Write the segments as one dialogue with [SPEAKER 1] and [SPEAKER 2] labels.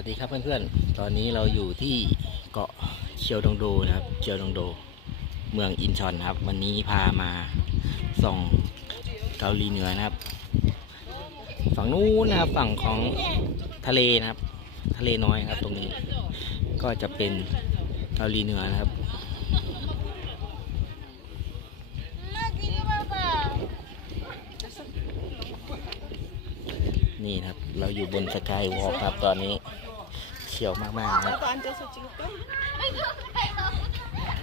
[SPEAKER 1] วัสดีครับเพื่อนๆ ตอนนี้เราอยู่ที่เกาะเชียวดงโดนะครับเชียวดงโด เมืองอินชอนครับ วันนี้พามาส่องเกาหลีเหนือนะครับ ฝั่งนู้นนะครับฝั่งของทะเลนะครับ ทะเลน้อยครับ ตรงนี้ ก็จะเป็นเกาหลีเหนือนะครับ นี่ครับ เราอยู่บนสกายวอล์กครับตอนนี้ ชียวมากๆนะ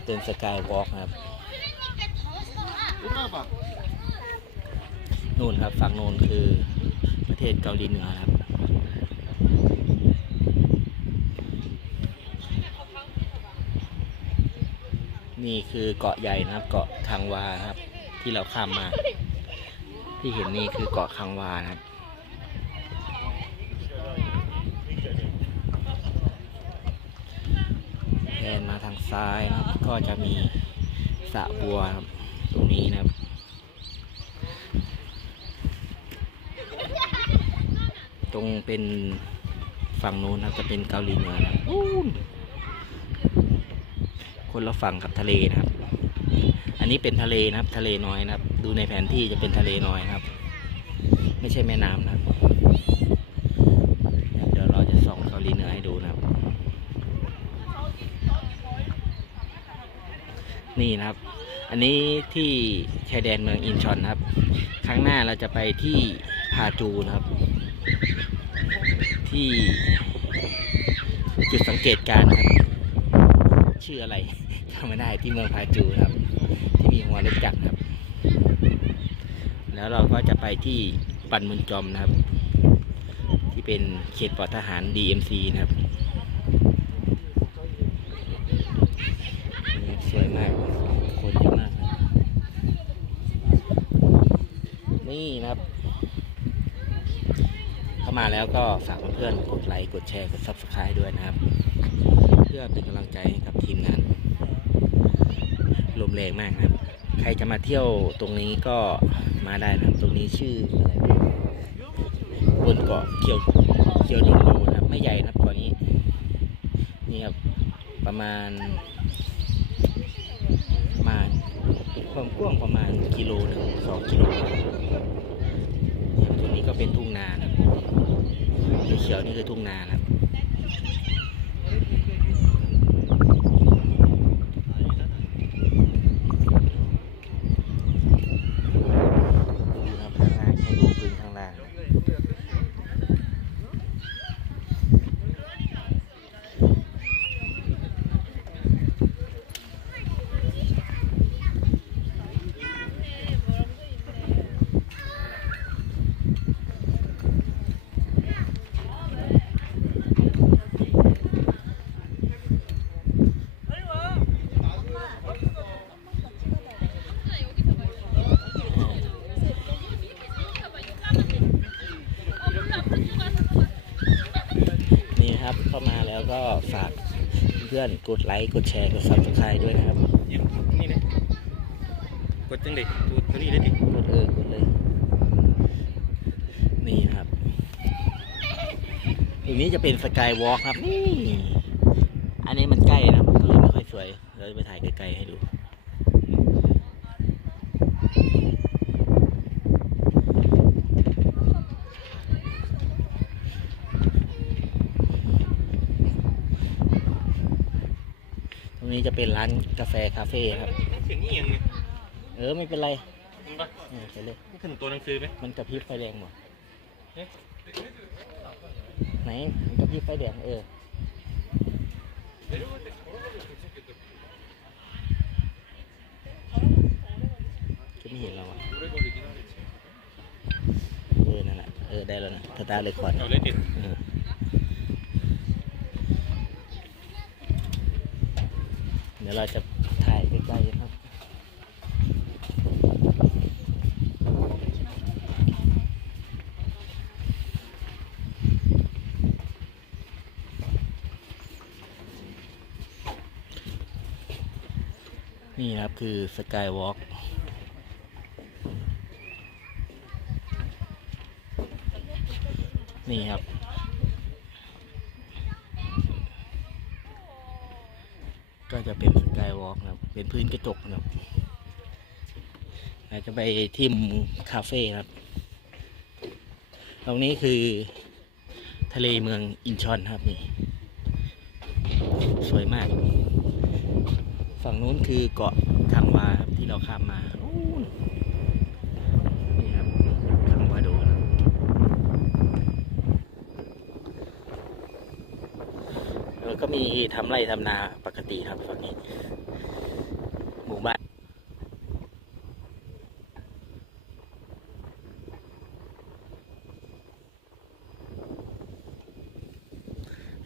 [SPEAKER 1] เดินสกายวอล์กครับนู่นครับฝั่งโน้นคือประเทศเกาหลีเหนือครับนี่คือเกาะใหญ่นะครับ เกาะคังวาครับ ที่เราข้ามมา ที่เห็นนี่คือเกาะคังวานะ ซ้ายนะครับ ก็จะมีสระบัวครับ ตรงนี้นะครับ ตรงเป็นฝั่งนู้นนะครับจะเป็นเกาหลีเหนือนะครับนู่นคนละฝั่งกับทะเลนะครับ อันนี้เป็นทะเลนะครับ ทะเลน้อยนะครับ ดูในแผนที่จะเป็นทะเลน้อยนะครับ ไม่ใช่แม่น้ำนะครับ เดี๋ยวเราจะส่องเกาหลีเหนือให้ดูนะครับ นี่นะครับ อันนี้ที่ชายแดนเมืองอินชอนครับ ครั้งหน้าเราจะไปที่พาจูนะครับ ที่จุดสังเกตการครับ ชื่ออะไรจำไม่ได้ที่เมืองพาจูครับ ที่มีหัวเล็กจักรครับ แล้วเราก็จะไปที่ปันมุนจอมนะครับ ที่เป็นเขตปลอดทหาร DMC นะครับ สวยมาก คนเยอะมากครับ นี่นะครับ เข้ามาแล้วก็ฝากเพื่อนๆกดไลค์กดแชร์กด Subscribe ด้วยนะครับ เพื่อเป็นกำลังใจให้กับทีมงานลมแรงมากนะครับ ใครจะมาเที่ยวตรงนี้ก็มาได้นะครับ ตรงนี้ชื่ออะไรบนเกาะเกียวเกียวดงโดนะครับ ไม่ใหญ่นะครับเกาะนี้ นี่ครับประมาณ ความกว้างประมาณกิโลหนึ่งสองกิโลตรงนี้ก็เป็นทุ่งนานะครับเขียวนี่คือทุ่งนานะครับดูครับข้างล่างให้ดูพื้นข้างล่าง นี่ครับ เข้ามาแล้วก็ฝากเพื่อนกดไลค์กดแชร์กด subscribe ด้วยนะครับ
[SPEAKER 2] ยิ้มนี่เลยกดจังเลยดูตัวนี้เลยดิ
[SPEAKER 1] กดเออกดเลย นี่ครับตรงนี้จะเป็นสกายวอล์กครับนี่อันนี้มันใกล้นะก็เลยไม่ค่อยสวยเราจะไปถ่ายไกลๆให้ดู จะเป็นร้านกาแฟคาเฟ่ครับ
[SPEAKER 2] เสียงนี่ยังเนี่ย
[SPEAKER 1] เออไม่เป็นไร
[SPEAKER 2] มันปะ
[SPEAKER 1] เออไปเลย
[SPEAKER 2] นี่ขนมตัวหนังสือไหม
[SPEAKER 1] มันกระพริบไฟแดงหมด
[SPEAKER 2] เอ๊ะ
[SPEAKER 1] ไหนมันกระพริบไฟแดงเออจะไม่เห็นเราอะเออนั่นแหละเออได้แล้วนะสตาร์เลยคอร์ด
[SPEAKER 2] เอาเลยติด
[SPEAKER 1] เออเดี๋ยวเราจะถ่ายใกล้ๆนะครับ นี่ครับคือสกายวอล์กนี่ครับ ก็จะเป็นสกายวอล์กนะครับ เป็น พื้นกระจกนะครับเราจะไปที่มุมคาเฟ่ครับ ตรงนี้คือทะเลเมืองอินชอนครับนี่ สวยมาก ฝั่งนู้นคือเกาะทางวาครับที่เราข้ามมานี่ครับทางวาโดนะแล้วก็มีทำไรทำนาปกติครับฝั่งนี้ หมู่บ้าน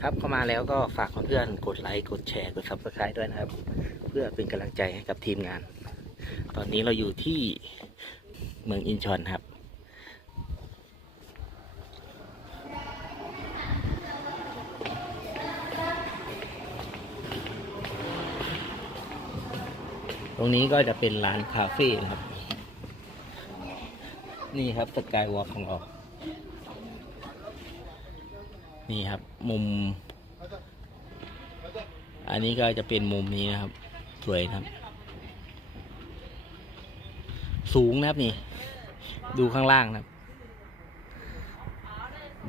[SPEAKER 1] ครับเข้ามาแล้วก็ฝากเพื่อนๆกดไลค์กดแชร์กด subscribe ด้วยนะครับ เพื่อเป็นกำลังใจให้กับทีมงาน ตอนนี้เราอยู่ที่เมืองอินชอนครับ ตรงนี้ก็จะเป็นร้านคาเฟ่นะครับ นี่ครับสกายวอล์กของเรา นี่ครับ มุม อันนี้ก็จะเป็นมุมนี้นะครับ สวยครับ สูงนะครับนี่ ดูข้างล่างนะครับ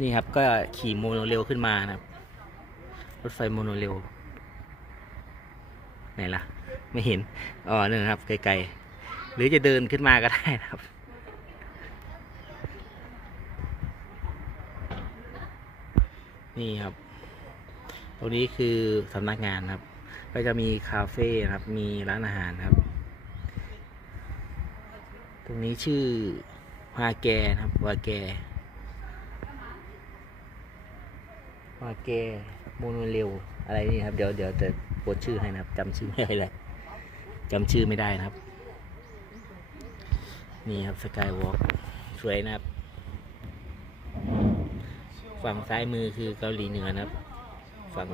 [SPEAKER 1] นี่ครับก็ขี่โมโนเรลขึ้นมานะครับ รถไฟโมโนเรลไหนล่ะ ไม่เห็นอ๋อนี่นนะครับไกลๆหรือจะเดินขึ้นมาก็ได้นะครับ นี่ครับ ตรงนี้คือสำนักงานครับ ก็จะมีคาเฟ่ครับ มีร้านอาหารครับ ตรงนี้ชื่อวาแกนะครับวาแกวาแกโมโนเรลอะไรนี่ครับ เดี๋ยวเดี๋ยวจะโพสชื่อให้นะครับจำชื่อไม่ได้เลยจำชื่อไม่ได้นะครับ นี่ครับสกายวอล์กสวยนะครับ ฝั่งซ้ายมือคือเกาหลีเหนือนะครับ ฝั่ง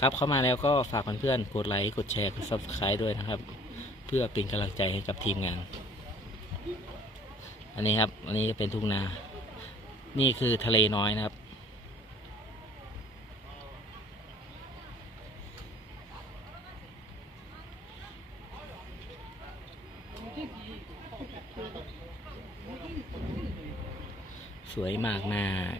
[SPEAKER 1] ครับเข้ามาแล้วก็ฝากเพื่อนๆกดไลค์ กดแชร์ กด subscribe ด้วยนะครับ เพื่อเป็นกำลังใจให้กับทีมงาน อันนี้ครับ อันนี้เป็นทุ่งนา นี่คือทะเลน้อยนะครับ ส วยมากมาก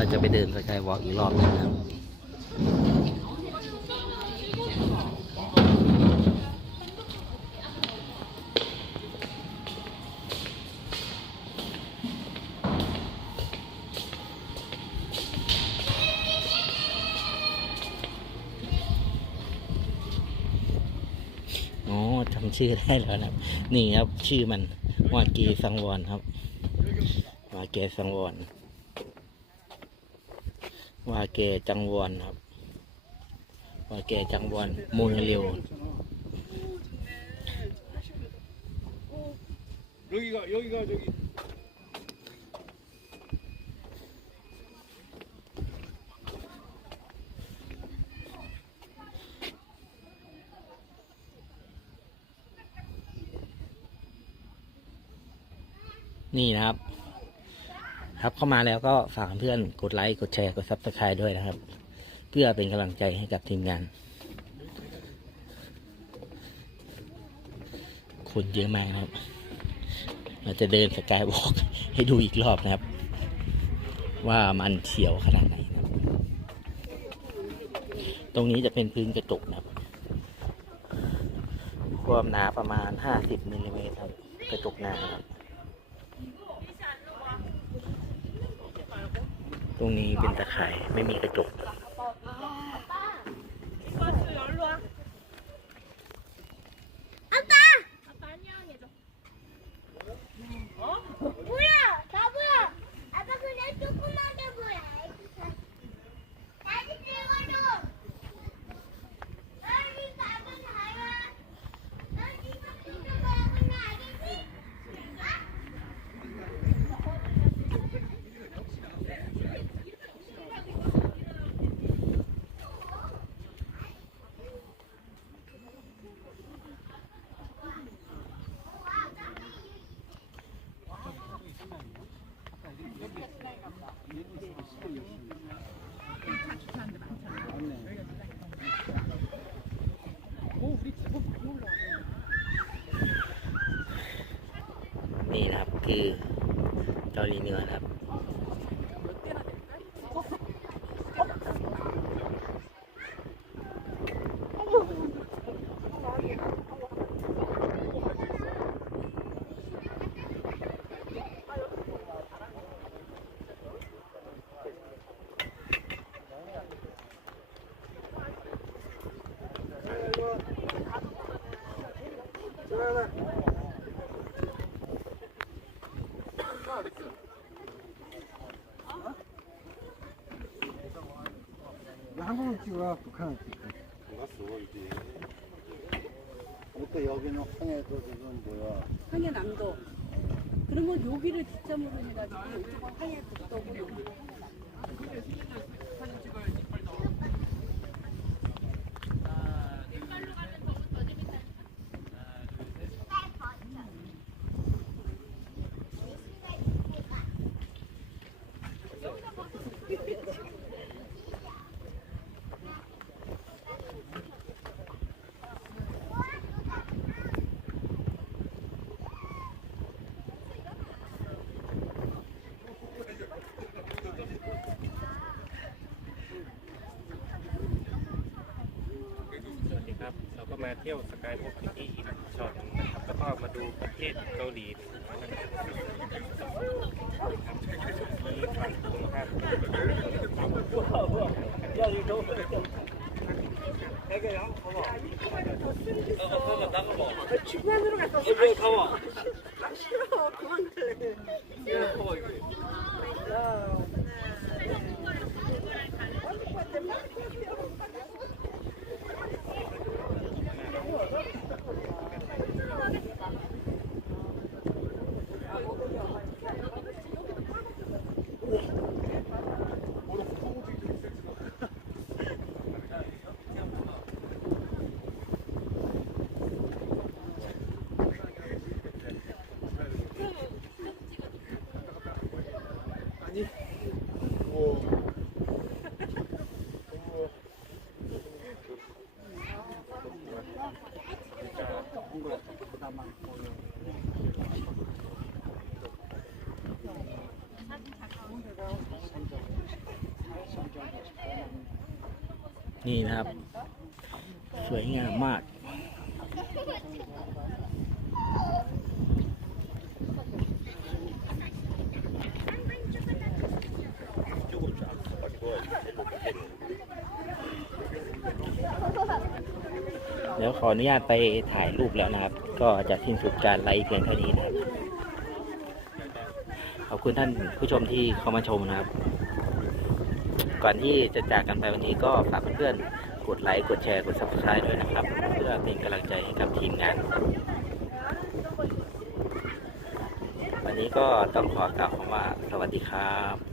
[SPEAKER 1] เราจะไปเดินสกายวอล์กอีกรอบหนึงนะครับอ๋อจำชื่อได้แล้วนะนี่ครับชื่อมันวากีสังวรครับวาเกสังวร วาเกจังวรครับวาเกจังวรโมนเร็ว
[SPEAKER 2] 여기가 여기가 저기
[SPEAKER 1] นี่นะครับ ครับเข้ามาแล้วก็ฝากเพื่อนกดไลค์กดแชร์กดซับสไครต์ด้วยนะครับ เพื่อเป็นกำลังใจให้กับทีมงาน คนเยอะมากนะครับ เราจะเดินสกายวอล์กให้ดูอีกรอบนะครับ ว่ามันเฉียวขนาดไหนนะตรงนี้จะเป็นพื้นกระจกนะครับ ความหนาประมาณ 50มิลลิเมตรครับ กระจกหนาครับ ตรงนี้เป็นตะข่ายไม่มีกระจก คือเกาหลีเหนือครับ
[SPEAKER 3] 한국을 찍어 북한을 찍어
[SPEAKER 2] 봤어 이제.
[SPEAKER 3] 또 여기는 황해도 지금 뭐야
[SPEAKER 4] 황해남도. 그러면 여기를 뒷점으로 해가지고 이쪽은 황해북도고
[SPEAKER 2] 여기.ส เราก็มาเที่ยวสกายบุ๊กที่อีกช็อตหนึงนะครับแล้วก็มาดูประเทศเกาหลีนะครับที่ฝั่งตรงข้าม
[SPEAKER 1] นี่นะครับ สวยงามมากเดี๋ยวขออนุญาตไปถ่ายรูปแล้วนะครับ ก็จะสิ้นสุดการไลฟ์เพียงเท่านี้นะครับ ขอบคุณท่านผู้ชมที่เข้ามาชมนะครับ ก่อนที่จะจากกันไปวันนี้ก็ฝากเพื่อนๆ กดไลค์ กดแชร์ กด subscribe ด้วยนะครับ เพื่อเป็นกำลังใจให้กับทีมงาน วันนี้ก็ต้องขอกล่าวคำว่าสวัสดีครับ